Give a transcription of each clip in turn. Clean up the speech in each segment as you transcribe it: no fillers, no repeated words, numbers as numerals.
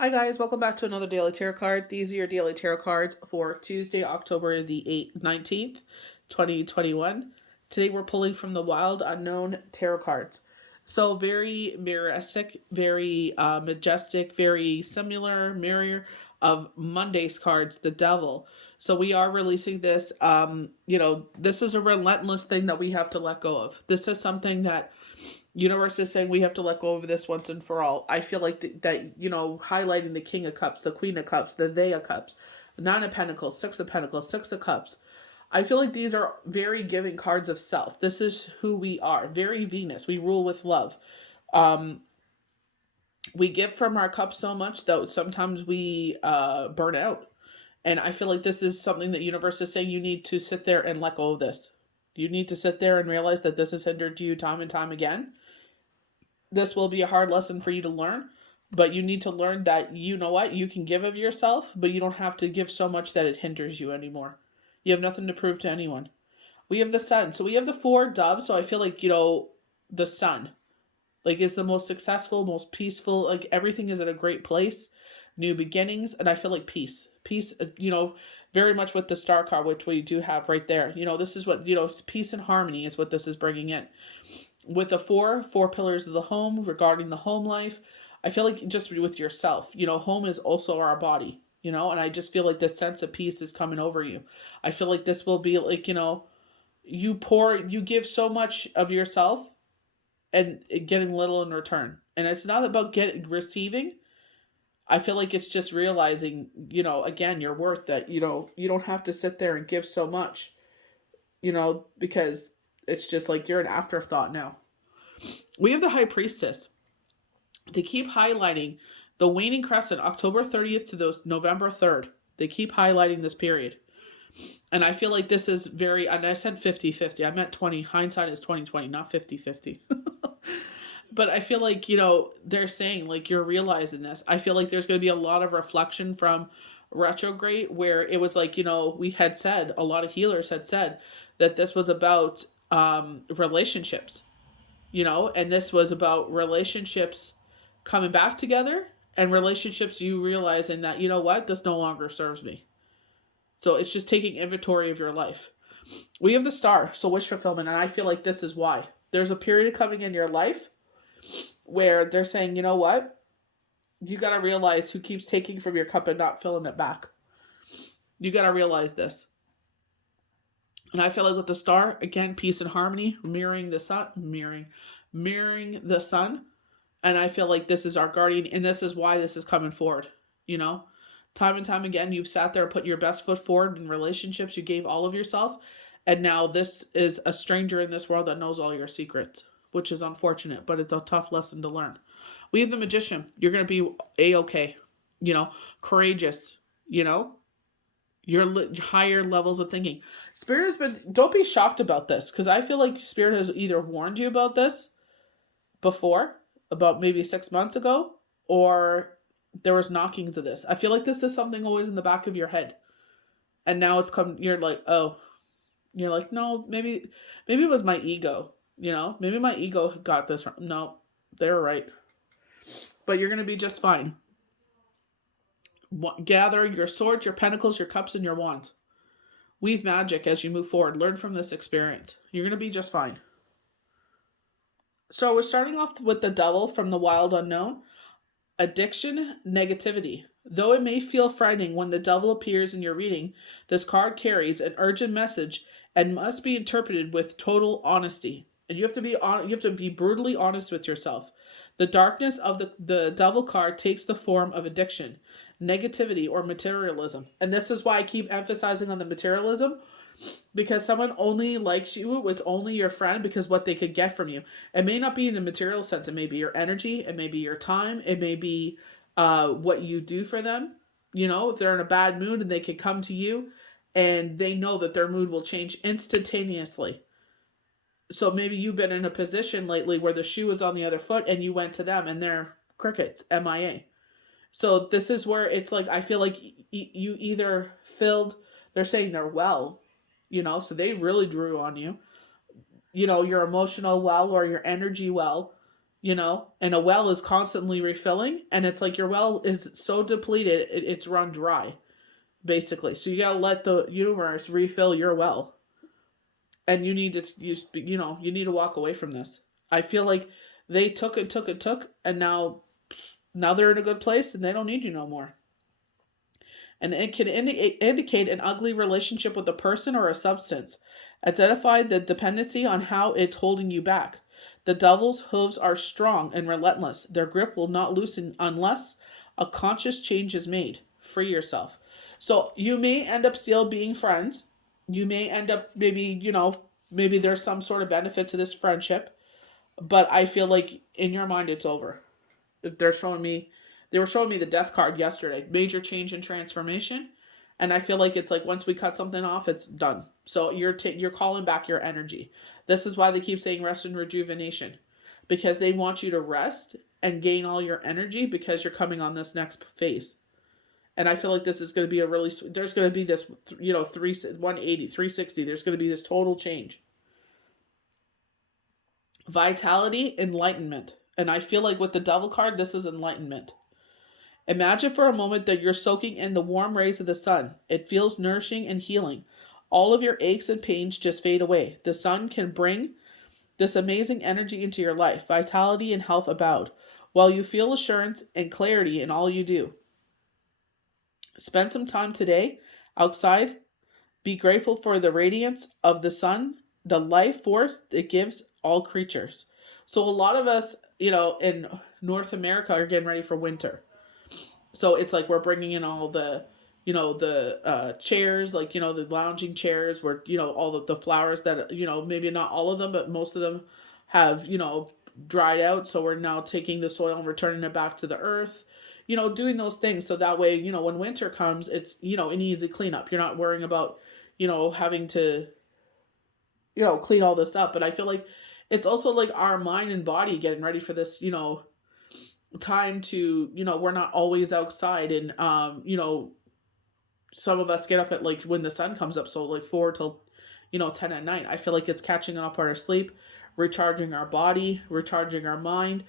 Hi guys, welcome back to another daily tarot card. These are your daily tarot cards for Tuesday, October the 19th, 2021. Today we're pulling from the Wild Unknown tarot cards. So very mirroristic, very majestic, very similar mirror of Monday's cards, the Devil. So we are releasing this. This is a relentless thing that we have to let go of. This is something that universe is saying we have to let go of this once and for all. I feel like highlighting the King of Cups, the Queen of Cups, the They of Cups, Nine of Pentacles, Six of Pentacles, Six of Cups. I feel like these are very giving cards of self. This is who we are. Very Venus. We rule with love. We give from our cup so much that sometimes we burn out. And I feel like this is something that universe is saying you need to sit there and let go of this. You need to sit there and realize that this has hindered you time and time again. This will be a hard lesson for you to learn, but you need to learn that you know what you can give of yourself, but you don't have to give so much that it hinders you anymore. You have nothing to prove to anyone. We have the sun. So we have the four doves. So I feel like, the sun like is the most successful, most peaceful, like everything is at a great place, new beginnings, and I feel like peace, very much with the star card, which we do have right there. This is what, peace and harmony is what this is bringing in with the four pillars of the home regarding the home life. I feel like just with yourself, home is also our body, and I just feel like this sense of peace is coming over you. I feel like this will be like, you give so much of yourself and getting little in return. And it's not about receiving. I feel like it's just realizing, again, your worth, that, you don't have to sit there and give so much, because it's just like you're an afterthought now. We have the High Priestess. They keep highlighting the waning crescent, October 30th to those November 3rd. They keep highlighting this period. And I feel like this is very, and I said 50-50. I meant 20. Hindsight is 20-20, not 50-50. But I feel like, they're saying like you're realizing this. I feel like there's going to be a lot of reflection from retrograde where it was like, we had said, a lot of healers had said that this was about relationships, and this was about relationships coming back together and relationships you realizing that, what, this no longer serves me. So it's just taking inventory of your life. We have the star, so wish fulfillment, and I feel like this is why. There's a period coming in your life where they're saying, you know what? You got to realize who keeps taking from your cup and not filling it back. You got to realize this. And I feel like with the star, again, peace and harmony, mirroring the sun, mirroring the sun. And I feel like this is our guardian, and this is why this is coming forward. Time and time again, you've sat there, put your best foot forward in relationships. You gave all of yourself, and now this is a stranger in this world that knows all your secrets, which is unfortunate, but it's a tough lesson to learn. We have the Magician. You're going to be A-okay, courageous, your higher levels of thinking. Spirit has been, don't be shocked about this, because I feel like Spirit has either warned you about this before, about maybe 6 months ago, or there was knockings of this. I feel like this is something always in the back of your head. And now it's come, you're like, oh, you're like, no, maybe it was my ego, maybe my ego got this wrong. No, they're right. But you're going to be just fine. Gather your swords, your pentacles, your cups, and your wands. Weave magic as you move forward. Learn from this experience. You're going to be just fine. So we're starting off with the Devil from the Wild Unknown. Addiction, negativity. Though it may feel frightening when the devil appears in your reading, this card carries an urgent message and must be interpreted with total honesty. And you have to be brutally honest with yourself. The darkness of the devil card takes the form of addiction, negativity, or materialism. And this is why I keep emphasizing on the materialism, because someone only likes you, was only your friend because what they could get from you. It may not be in the material sense. It may be your energy. It may be your time. It may be what you do for them. If they're in a bad mood and they could come to you and they know that their mood will change instantaneously. So maybe you've been in a position lately where the shoe is on the other foot and you went to them and they're crickets, MIA. So this is where it's like, I feel like you either filled, they're saying they're well, so they really drew on you, your emotional well or your energy well, and a well is constantly refilling, and it's like your well is so depleted, it's run dry, basically. So you got to let the universe refill your well, and you need to you need to walk away from this. I feel like they took, and now they're in a good place and they don't need you no more. And it can indicate an ugly relationship with a person or a substance. Identify the dependency on how it's holding you back. The devil's hooves are strong and relentless. Their grip will not loosen unless a conscious change is made. Free yourself. So you may end up still being friends. You may end up maybe there's some sort of benefit to this friendship, but I feel like in your mind it's over. If they were showing me the death card yesterday, major change and transformation, and I feel like it's like once we cut something off, it's done. So you're calling back your energy. This is why they keep saying rest and rejuvenation, because they want you to rest and gain all your energy because you're coming on this next phase. And I feel like this is going to be there's going to be this 180 360, there's going to be this total change. Vitality, enlightenment. And I feel like with the devil card, this is enlightenment. Imagine for a moment that you're soaking in the warm rays of the sun. It feels nourishing and healing. All of your aches and pains just fade away. The sun can bring this amazing energy into your life. Vitality and health abound, while you feel assurance and clarity in all you do. Spend some time today outside. Be grateful for the radiance of the sun, the life force it gives all creatures. So a lot of us, in North America are getting ready for winter. So it's like we're bringing in all the, the chairs, like, the lounging chairs where, all of the flowers that, maybe not all of them, but most of them have, dried out. So we're now taking the soil and returning it back to the earth, doing those things. So that way, when winter comes, it's, an easy cleanup. You're not worrying about, having to, clean all this up. But I feel like it's also like our mind and body getting ready for this, time to, we're not always outside, and some of us get up at like when the sun comes up, so like 4 till 10 at night. I feel like it's catching up our sleep, recharging our body, recharging our mind.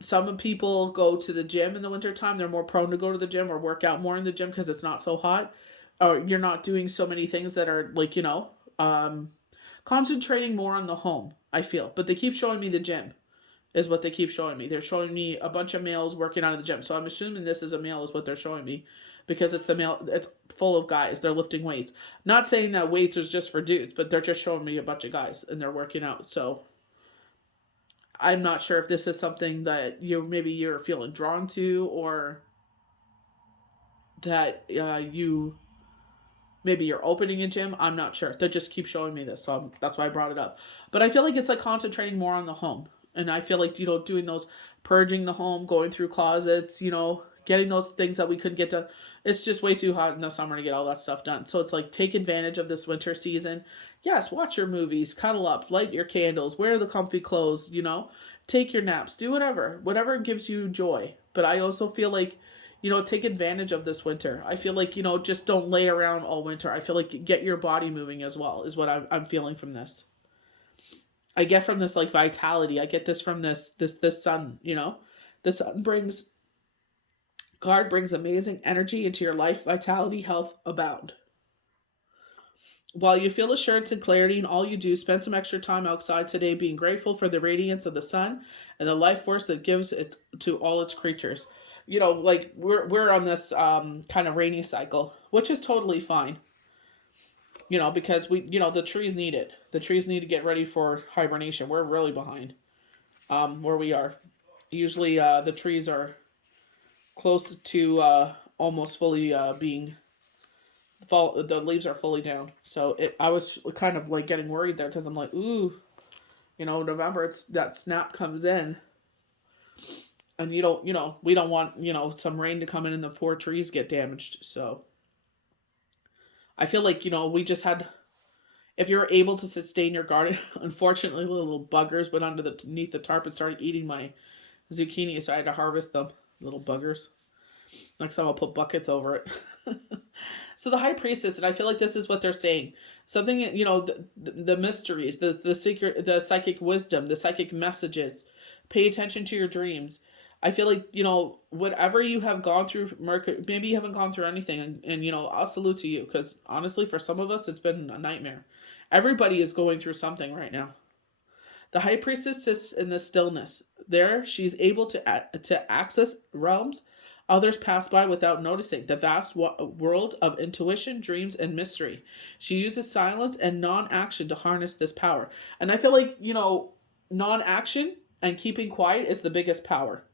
Some people go to the gym in the wintertime. They're more prone to go to the gym or work out more in the gym because it's not so hot, or you're not doing so many things that are like concentrating more on the home, I feel. But they keep showing me the gym is what they keep showing me. They're showing me a bunch of males working out in the gym. So I'm assuming this is a male is what they're showing me, because it's the male, it's full of guys. They're lifting weights. Not saying that weights is just for dudes, but they're just showing me a bunch of guys and they're working out. So I'm not sure if this is something that you're feeling drawn to, or that maybe you're opening a gym. I'm not sure. They just keep showing me this. So that's why I brought it up. But I feel like it's like concentrating more on the home. And I feel like, doing those, purging the home, going through closets, getting those things that we couldn't get done. It's just way too hot in the summer to get all that stuff done. So it's like, take advantage of this winter season. Yes, watch your movies, cuddle up, light your candles, wear the comfy clothes, take your naps, do whatever gives you joy. But I also feel like, take advantage of this winter. I feel like, just don't lay around all winter. I feel like get your body moving as well, is what I'm feeling from this. I get from this like vitality. I get this from this sun, The sun brings amazing energy into your life. Vitality, health abound. While you feel assurance and clarity in all you do, spend some extra time outside today being grateful for the radiance of the sun and the life force that gives it to all its creatures. Like we're on this kind of rainy cycle, which is totally fine. Because the trees need it. The trees need to get ready for hibernation. We're really behind where we are. Usually the trees are close to almost fully being the leaves are fully down. So I was kind of like getting worried there, because I'm like, ooh, November, it's that snap comes in, and we don't want some rain to come in and the poor trees get damaged. So I feel like, we just had, if you're able to sustain your garden, unfortunately, little buggers went underneath the tarp and started eating my zucchini, so I had to harvest them, little buggers. Next time I'll put buckets over it. So the high priestess, and I feel like this is what they're saying. Something, the mysteries, the secret, the psychic wisdom, the psychic messages, Pay attention to your dreams. I feel like, whatever you have gone through, Mercury, maybe you haven't gone through anything, and I'll salute to you, because honestly, for some of us, it's been a nightmare. Everybody is going through something right now. The high priestess sits in the stillness. There, she's able to access realms others pass by without noticing, the vast world of intuition, dreams, and mystery. She uses silence and non action to harness this power. And I feel like, non action and keeping quiet is the biggest power.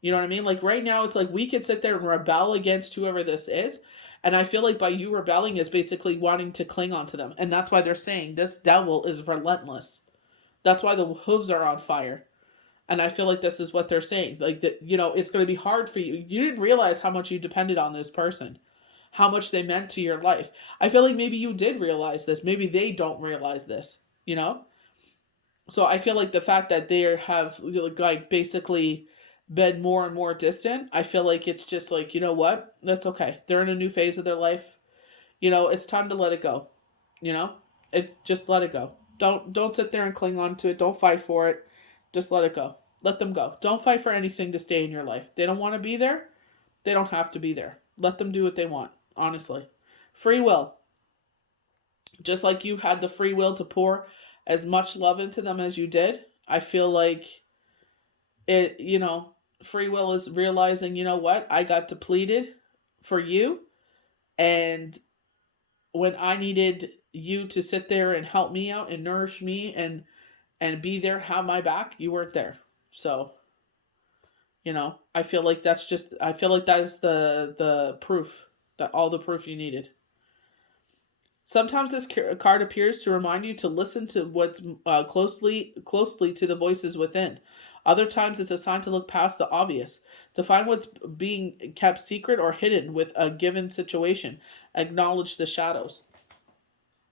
You know what I mean? Like right now, it's like we could sit there and rebel against whoever this is. And I feel like by you rebelling is basically wanting to cling on to them. And that's why they're saying this devil is relentless. That's why the hooves are on fire. And I feel like this is what they're saying. Like that, it's going to be hard for you. You didn't realize how much you depended on this person, how much they meant to your life. I feel like maybe you did realize this. Maybe they don't realize this, So I feel like the fact that they have like basically been more and more distant, I feel like it's just like, you know what? That's okay. They're in a new phase of their life. It's time to let it go. It's just let it go. Don't sit there and cling on to it. Don't fight for it. Just let it go. Let them go. Don't fight for anything to stay in your life. They don't want to be there. They don't have to be there. Let them do what they want, honestly. Free will. Just like you had the free will to pour as much love into them as you did, I feel like it, free will is realizing, what? I got depleted for you. And when I needed you to sit there and help me out and nourish me and be there, have my back, you weren't there. So, I feel like I feel like that is the proof, that all the proof you needed. Sometimes this card appears to remind you to listen to what's closely to the voices within. Other times it's a sign to look past the obvious, to find what's being kept secret or hidden with a given situation. Acknowledge the shadows.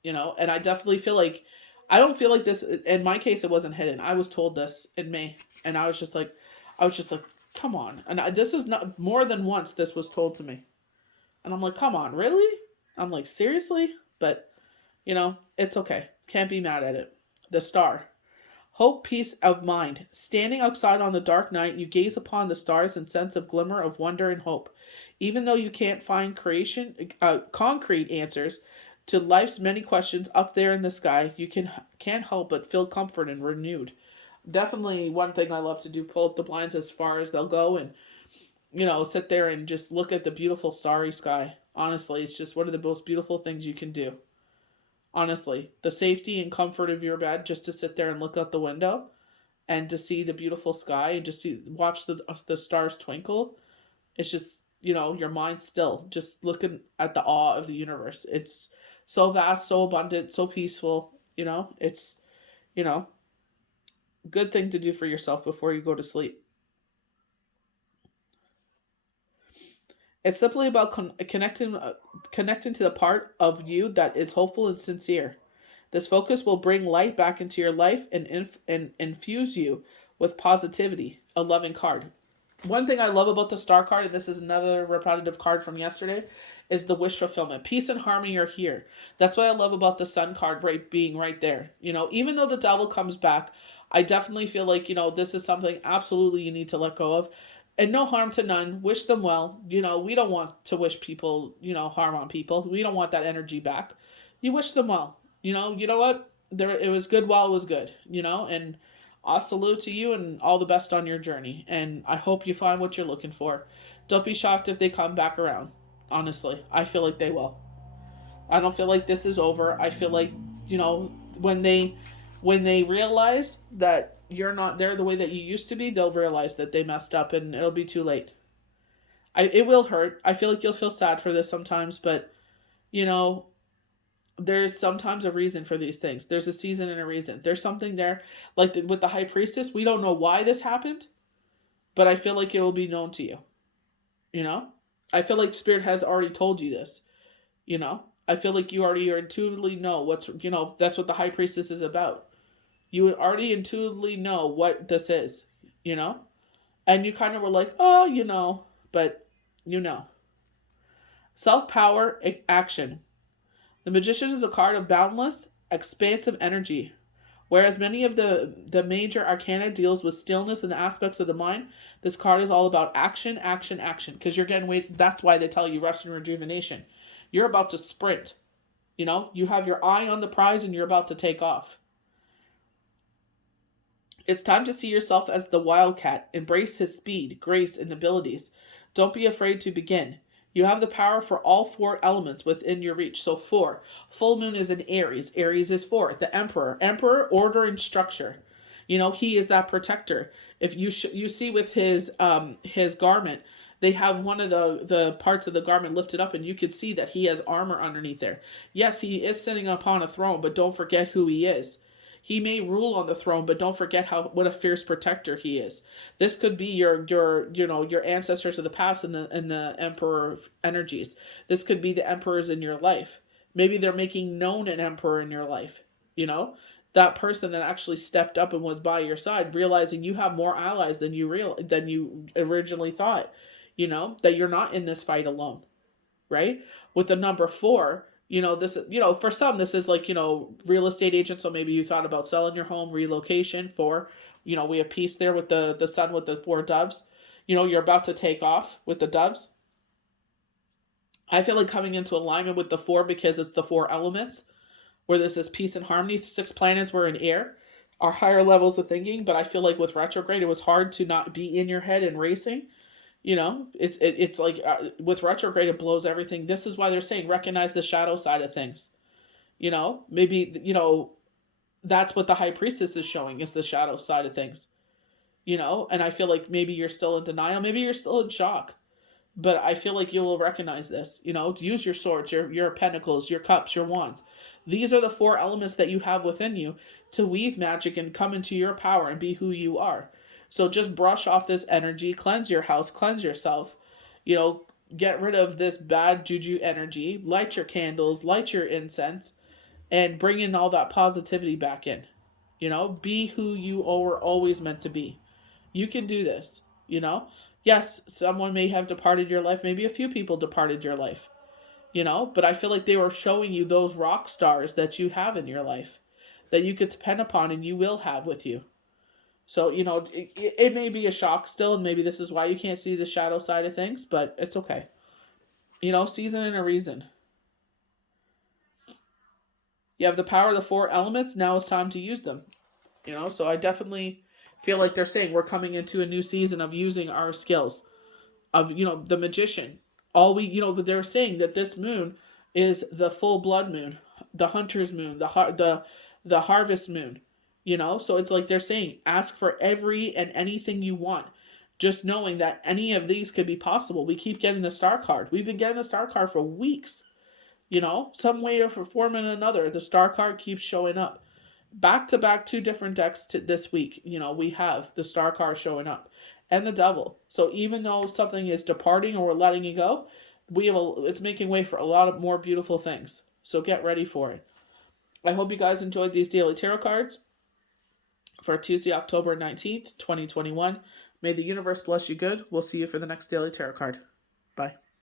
And I definitely feel like, I don't feel like this, in my case, it wasn't hidden. I was told this in May, and I was just like, come on. And this is not, more than once this was told to me. And I'm like, come on, really? I'm like, seriously? But, it's okay. Can't be mad at it. The star. Hope, peace of mind. Standing outside on the dark night, you gaze upon the stars and sense of glimmer of wonder and hope. Even though you can't find concrete answers to life's many questions up there in the sky, you can't help but feel comfort and renewed. Definitely one thing I love to do, pull up the blinds as far as they'll go and, sit there and just look at the beautiful starry sky. Honestly, it's just one of the most beautiful things you can do. Honestly, the safety and comfort of your bed, just to sit there and look out the window and to see the beautiful sky and just watch the stars twinkle. It's just, your mind still just looking at the awe of the universe. It's so vast, so abundant, so peaceful. It's, good thing to do for yourself before you go to sleep. It's simply about connecting to the part of you that is hopeful and sincere. This focus will bring light back into your life and infuse you with positivity. A loving card. One thing I love about the star card, and this is another repetitive card from yesterday, is the wish fulfillment. Peace and harmony are here. That's what I love about the sun card being right there. Even though the devil comes back, I definitely feel like, this is something absolutely you need to let go of. And no harm to none. Wish them well. We don't want to wish people, harm on people. We don't want that energy back. You wish them well. You know what? It was good while it was good, and I'll salute to you and all the best on your journey. And I hope you find what you're looking for. Don't be shocked if they come back around. Honestly, I feel like they will. I don't feel like this is over. I feel like, when they realize that you're not there the way that you used to be, they'll realize that they messed up and it'll be too late. It will hurt. I feel like you'll feel sad for this sometimes, but, there's sometimes a reason for these things. There's a season and a reason. There's something there. Like with the high priestess, we don't know why this happened, but I feel like it will be known to you. I feel like Spirit has already told you this. I feel like you already intuitively know that's what the high priestess is about. You already intuitively know what this is, and you kind of were like, oh, but Self-power, action. The Magician is a card of boundless, expansive energy. Whereas many of the major arcana deals with stillness and the aspects of the mind, this card is all about action, action, action. Because you're getting weight. That's why they tell you rest and rejuvenation. You're about to sprint. You know, you have your eye on the prize and you're about to take off. It's time to see yourself as the wildcat. Embrace his speed, grace, and abilities. Don't be afraid to begin. You have the power for all four elements within your reach. So, four. Full moon is in Aries. Aries is four. The Emperor. Emperor, order and structure. You know, he is that protector. If you see with his garment, they have one of the parts of the garment lifted up, and you could see that he has armor underneath there. Yes, he is sitting upon a throne, but don't forget who he is. He may rule on the throne, but don't forget what a fierce protector he is. This could be your ancestors of the past and the emperor energies. This could be the emperors in your life. Maybe they're making known an emperor in your life. You know, that person that actually stepped up and was by your side, realizing you have more allies than you originally thought. You know that you're not in this fight alone, right? With the number four, this, for some, this is like, real estate agent. So maybe you thought about selling your home, relocation. For, we have peace there with the sun with the four doves. You're about to take off with the doves. I feel like coming into alignment with the four because it's the four elements where there's this peace and harmony. 6 planets were in air, are higher levels of thinking. But I feel like with retrograde, it was hard to not be in your head and racing. It's like with retrograde, it blows everything. This is why they're saying recognize the shadow side of things. Maybe, that's what the high priestess is showing, is the shadow side of things. And I feel like maybe you're still in denial. Maybe you're still in shock. But I feel like you will recognize this. Use your swords, your pentacles, your cups, your wands. These are the 4 elements that you have within you to weave magic and come into your power and be who you are. So just brush off this energy, cleanse your house, cleanse yourself, get rid of this bad juju energy, light your candles, light your incense, and bring in all that positivity back in. Be who you were always meant to be. You can do this, Yes, someone may have departed your life. Maybe a few people departed your life, but I feel like they were showing you those rock stars that you have in your life that you could depend upon and you will have with you. So, it may be a shock still, and maybe this is why you can't see the shadow side of things, but it's okay. Season and a reason. You have the power of the 4 elements. Now it's time to use them. So I definitely feel like they're saying we're coming into a new season of using our skills. Of, the magician. But they're saying that this moon is the full blood moon, the hunter's moon, the harvest moon. So it's like they're saying, ask for every and anything you want. Just knowing that any of these could be possible. We keep getting the star card. We've been getting the star card for weeks. Some way or form and another, the star card keeps showing up. Back to back 2 different decks this week, we have the star card showing up. And the devil. So even though something is departing or we're letting it go, it's making way for a lot of more beautiful things. So get ready for it. I hope you guys enjoyed these daily tarot cards for Tuesday, October 19th, 2021. May the universe bless you good. We'll see you for the next daily tarot card. Bye.